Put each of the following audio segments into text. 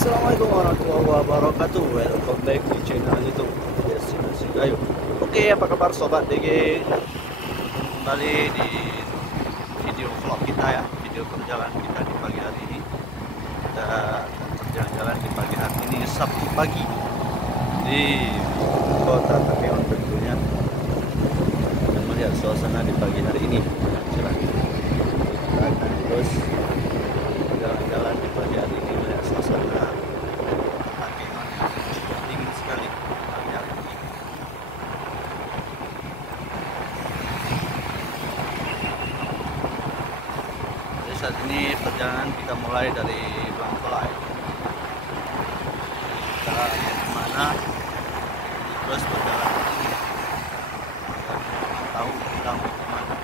Assalamualaikum warahmatullahi wabarakatuh. Welcome back di channel YouTube Destinasi Gayo. Oke, apa kabar sobat DG? Kembali di video vlog kita ya, video perjalanan kita di pagi hari ini. Kita akan berjalan-jalan di pagi hari ini, Sabtu pagi di kota Tapion tentunya. Dan melihat suasana di pagi hari ini yang cerah. Kita akan terus berjalan-jalan di pagi hari ini melihat suasana Tapion yang dingin sekali pagi hari ini. Jadi saat ini perjalanan kita mulai dari Bangkolai. Kita kemana? Terus berjalan. Dan tahu kita mau kemana.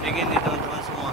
Dingin nih teman-teman semua.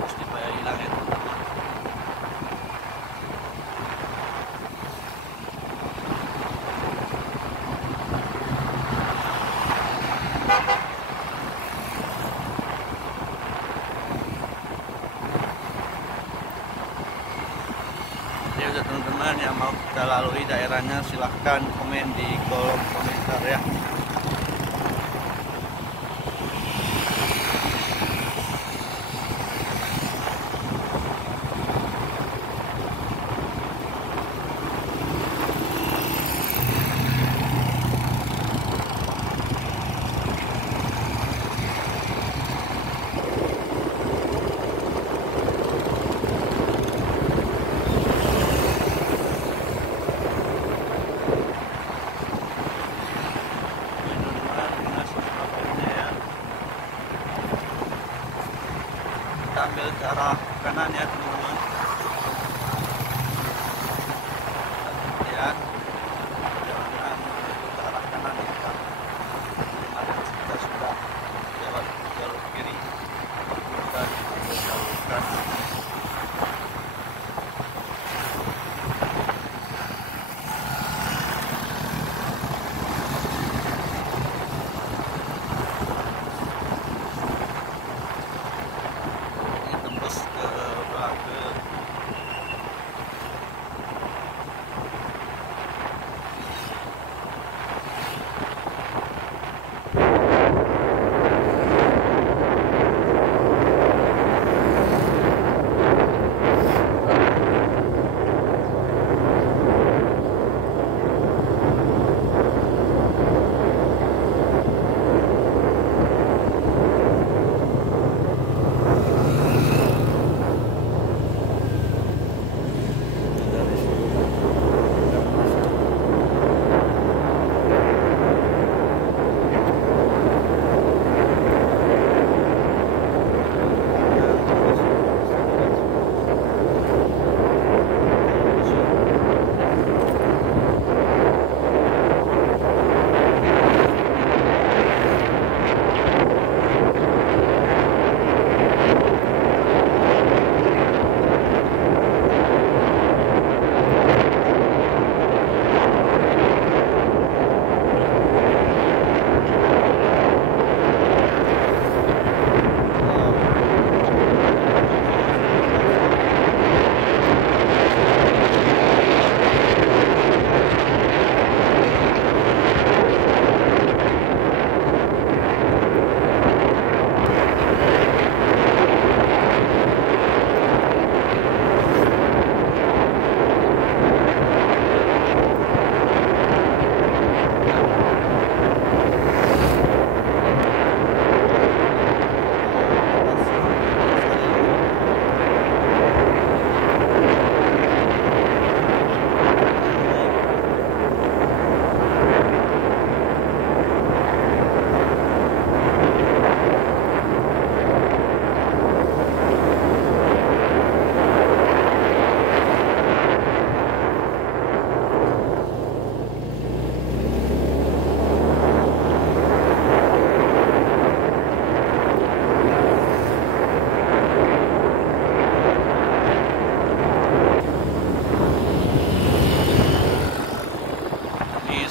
Mesti bayar hilang ya teman-teman. Jadi untuk teman-teman yang mau kita lalui daerahnya, silahkan komen di kolom komentar ya.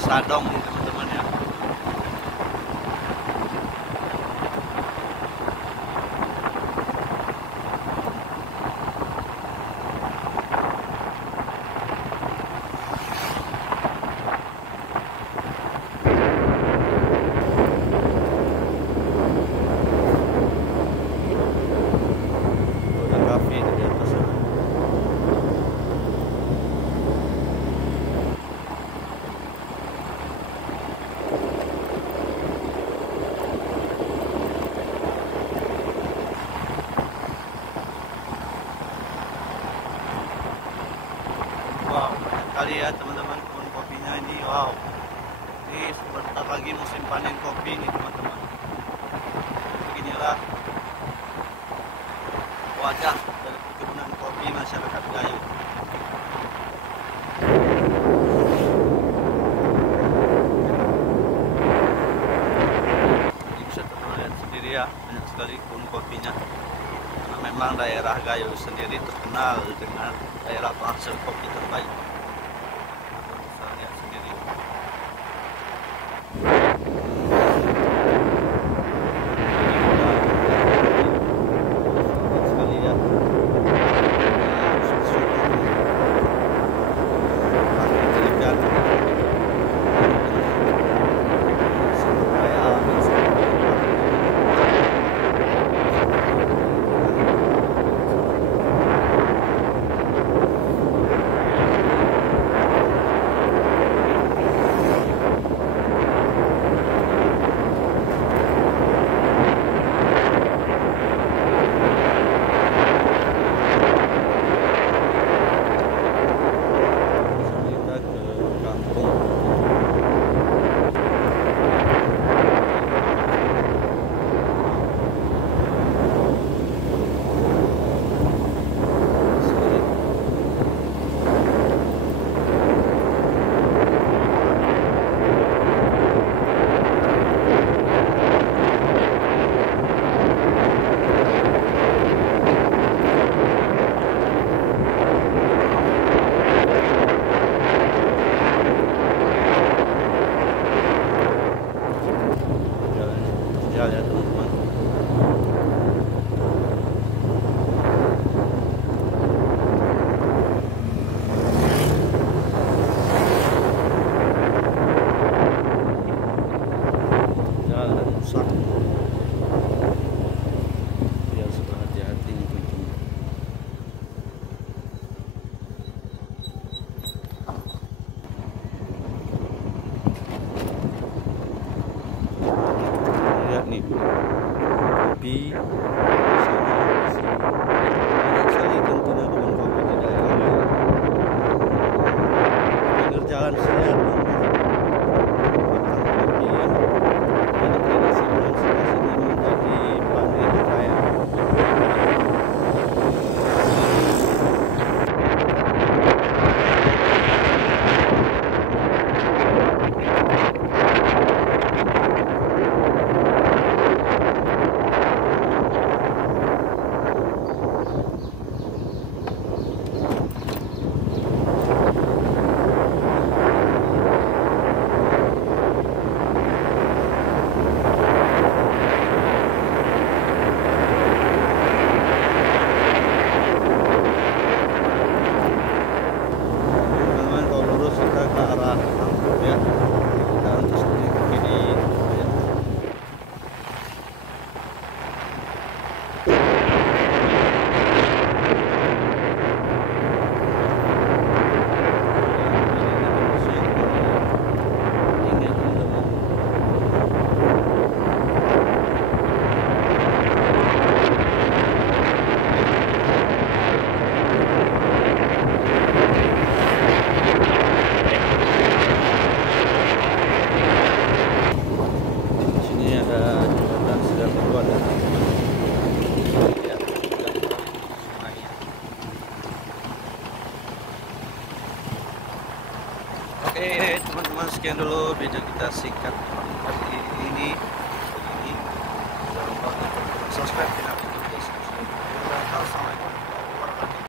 Sadong nih teman-teman ya. Ada kafe di atas sana. Wow, banyak kali ya teman-teman kebun kopinya ini. Wow, ini sebentar lagi musim panen kopi nih teman-teman. Beginilah wajah dari perkebunan kopi masyarakat Gayo. Ini bisa teman lihat sendiri ya, banyak sekali kebun kopinya. Karena memang daerah Gayo sendiri terkenal dengan daerah penghasil kopi terbaik. Teman bisa lihat sendiri. Banyak sekali ya. Kita ke kampung. Jalan terjal ya teman-teman. Jalan rusak. Ya sudah hati-hati nih teman-teman. Lihat nih kopi di sana. Banyak sekali tentunya kebun kopi di daerah lain. Pinggir jalan sini ada kopi ya. Ini tradisi bulan sebelas ini menjadi panen raya. Teman-teman kalau lurus kita ke arah kampung ya. Kita terus ke kiri ya. Ini ya teman-teman. Di sini ada jembatan sedang dibuat ya teman-teman. Ya, sudah sungainya. Oke teman-teman, sekian dulu video kita singkat kali ini. Jangan lupa untuk subscribe channel YouTube. Assalamualaikum.